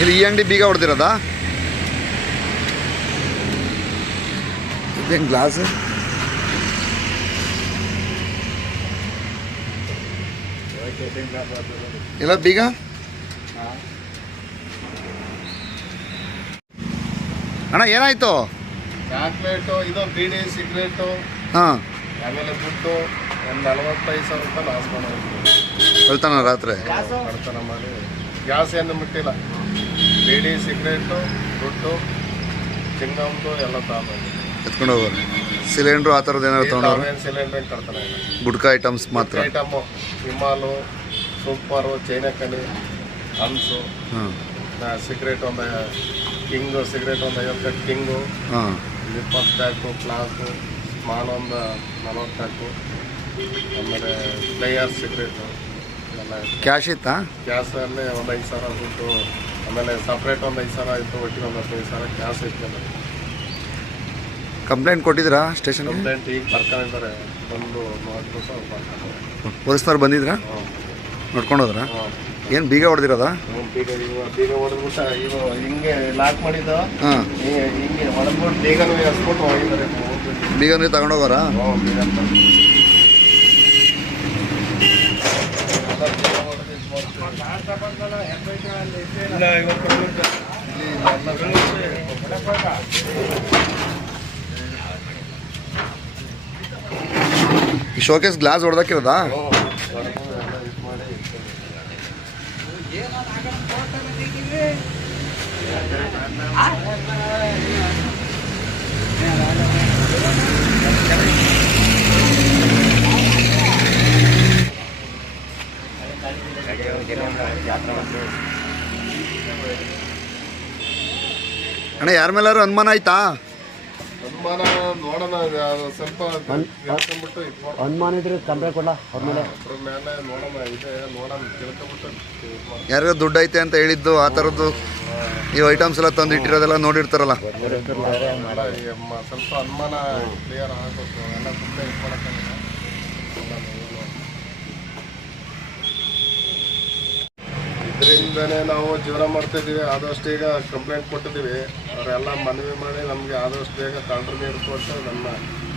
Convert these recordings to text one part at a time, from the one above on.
ಇಲ್ಲಿ ಈ ಅಂಗಡಿ ಬೀಗ ಹೊಡೆದಿರೋದಾ? ಇದೇನು ಗ್ಲಾಸ್? ಇಲ್ಲ ಬೀಗ ಅಣ್ಣ ಏನಾಯ್ತು? ಚಾಕ್ಲೇಟು, ಇದು ಬೀಡಿ, ಸಿಗ್ರೇಟು, ಹಾಂ, ಆಮೇಲೆ ದುಡ್ಡು ಒಂದು 45,000 ರೂಪಾಯಿ ಲಾಸ್ ಮಾಡೋದು. ಹೇಳ್ತಾನ ರಾತ್ರಿ ಕಳ್ತನ ಮಾಡಿ. ಗ್ಯಾಸ್ ಏನು ಮುಟ್ಟಿಲ್ಲ, ಬೀಡಿ, ಸಿಗ್ರೇಟು, ದುಡ್ಡು, ಚಿಂಗಮ್ದು ಎಲ್ಲ ತಗೊಂಡು ಎತ್ಕೊಂಡು ಹೋಗೋರು. ಸಿಲಿಂಡ್ರು ಆ ಥರದ್ದು ಏನಾದ್ರು ತೊಗೊಂಡವ್ರು? ಸಿಲಿಂಡರ್ ಕಳ್ತನ ಇಲ್ಲ. ಗುಡ್ಕಾ ಐಟಮ್ಸ್ ಮಾತ್ರ. ಐಟಮು ಹಿಮಾಲು, ಸೂಪರು, ಚೈನಕನಿ, ಹನ್ಸು, ಹಾಂ, ಸಿಗ್ರೇಟ್ ಒಂದು ಕಿಂಗು, ಸಿಗ್ರೇಟ್ ಒಂದು 50 ಕಿಂಗು, ಹಾಂ, 20 ಪ್ಯಾಕು, ಫ್ಲಾಸು, ಸ್ಮಾಲ್ ಒಂದು 40 ಪ್ಯಾಕು, ಆಮೇಲೆ ಪ್ಲೇಯರ್ ಸಿಗ್ರೇಟು ಎಲ್ಲ. ಕ್ಯಾಶ್ ಇತ್ತಾ? ಗ್ಯಾಸಲ್ಲಿ ಒಂದು 5,000 ದುಡ್ಡು, ಆಮೇಲೆ ಸಪ್ರೇಟ್ ಒಂದು 5,000 ಇತ್ತು, ಒಟ್ಟಿಗೆ ಒಂದು 15,000 ಗ್ಯಾಸ್ ಇತ್ತು. Complaint ಕೊಟ್ಟಿದ್ರಾ station? ಕಂಪ್ಲೇಂಟ್ ಈಗ ಬರ್ಕೊಂಡಿದ್ದಾರೆ, ಬಂದು ನೋಡ್ಬಿಟ್ಟು ಬರ್ತಾರೆ. ಪೊಲೀಸ್ನವ್ರು ಬಂದಿದ್ರಾ? ನೋಡ್ಕೊಂಡು ಹೋದ್ರಾ? ಏನು ಬೀಗ ಹೊಡೆದಿರೋದಾ? ಬೀಗ ಹೊಡೆದ್ಬಿಟ್ಟು ಇವು ಹಿಂಗೆ ಲಾಕ್ ಮಾಡಿದ್ದು, ಹಾಂ, ಹಿಂಗೆ ಹೊಡೆದ್ಬಿಟ್ಟು ಬೀಗನೂ ಹಸ್ಬಿಟ್ಟು ಹೋಗಿದ್ದಾರೆ. ಬೀಗ ನೀವು ತಗೊಂಡೋಗಾರಾ? ಬೀಗ ಈ ಶೋಕೇಸ್ ಗ್ಲಾಸ್ ಹೊಡೆದಾಕಿರೋದಾ? ಅಣ್ಣ ಯಾರ ಮೇಲಾರು ಅನುಮಾನ ಆಯ್ತಾ? ಅನುಮಾನ ನೋಡೋಣ, ಸ್ವಲ್ಪ ತಿಳ್ಕೊಂಬಿಟ್ಟು ಅನುಮಾನ ಇದ್ರೆ ಕಂಪ್ಲೇಂಟ್ ಕೊಡಲ್ಲ ಅವ್ರ ಮೇಲೆ. ಅದ್ರ ಮೇಲೆ ನೋಡೋಣ, ಇದೆ ನೋಡೋಣ, ತಿಳ್ಕೊಂಬಿಟ್ಟು ಯಾರಿಗೂ ದುಡ್ಡು ಐತೆ ಅಂತ ಹೇಳಿದ್ದು ಆ ಥರದ್ದು ಈ ಐಟಮ್ಸ್ ಎಲ್ಲ ತಂದು ಇಟ್ಟಿರೋದೆಲ್ಲ ನೋಡಿರ್ತಾರಲ್ಲ. ಸ್ವಲ್ಪ ಅನುಮಾನ ಕ್ಲಿಯರ್ ಆಗಬೇಕು. ಎಲ್ಲ ಸುಮ್ಮನೆ ಇದು ಮಾಡೋಕ್ಕಾಗಲ್ಲ. ಇದರಿಂದನೇ ನಾವು ಜೀವನ ಮಾಡ್ತಾಯಿದ್ದೀವಿ. ಆದಷ್ಟು ಈಗ ಕಂಪ್ಲೇಂಟ್ ಕೊಟ್ಟಿದ್ದೀವಿ. ಅವರೆಲ್ಲ ಮನವಿ ಮಾಡಿ ನಮಗೆ ಆದಷ್ಟು ಬೇಗ ಕಳ್ಳರ ನೀರು ಕೊಟ್ಟು ನಮ್ಮ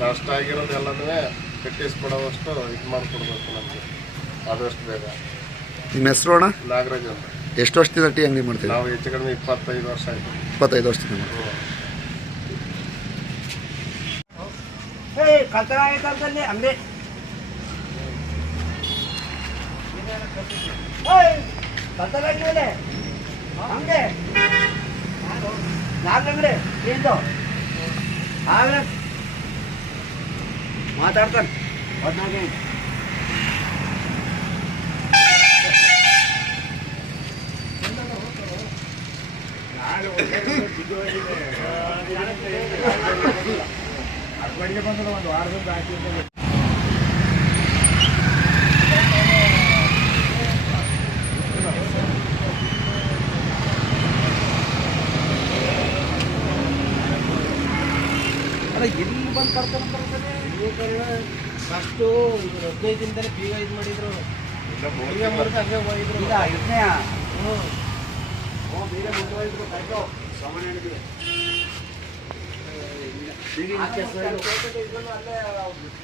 ನಷ್ಟ ಆಗಿರೋದೆಲ್ಲನೂ ಕಟ್ಟಿಸ್ಕೊಡೋವಷ್ಟು ಇದು ಮಾಡಿಕೊಡ್ಬೇಕು ನಮಗೆ ಆದಷ್ಟು ಬೇಗ. ನಿಮ್ಮ ಹೆಸರು ಅಣ್ಣ? ನಾಗರಾಜ್ ಅಂತ. ಎಷ್ಟು ವರ್ಷದಿಂದ ಟೀ ಅಂಗಡಿ ಮಾಡ್ತೀವಿ? ನಾವು ಹೆಚ್ಚು ಕಡಿಮೆ 25 ವರ್ಷ ಆಯಿತು. 25 ವರ್ಷದಿಂದ ಮಾಡ್ತೀವಿ. ಅಂಗಡಿ ಕಲ್ತರಾಗಿವೆ ಹಂಗೆ ನಾಲ್ಕಂಗ್ರೆ ನಿಂದು ಆಗಲೇ ಮಾತಾಡ್ತಾನೆ 14 ಬಂದ ಒಂದು ವಾರದಿಂದ ಹಾಕಿ ಎಲ್ಲಿ ಬಂದು ಕರ್ಕೊಂಡ್ಬರ್ತಾನೆ. ಫಸ್ಟು 15 ದಿನದಲ್ಲಿ ಬೀಗ ಇದು ಮಾಡಿದ್ರು, ಬೀಗ ಮುರಿದು ಹಂಗೆ ಹೋಗಿದ್ರು. ಈಗ ಇದನ್ನೇ ಬೀಗ ಮುರಿದು ಹೋಗಿದ್ರು. ಆಯ್ತು ಸಾಮಾನ್ಯ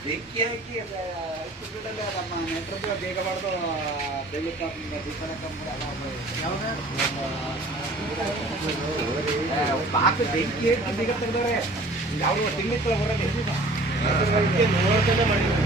ಬೆಂಕಿ ಹಾಕಿ ನಮ್ಮ ನೆಂಟರು ಬೇಗ ಮಾಡ್ದು ಬೆಳ್ಳಿಕ ಬಾಕಿ ಬೆಂಕಿ ಹಾಕಿ ಬೀಗ ತೆಗೆದವ್ರೆ. ಯಾವ ತಿಂಗಳ ಬರೋದು ನೋಡ್ತಾನೆ ಮಾಡಿದ್ರು.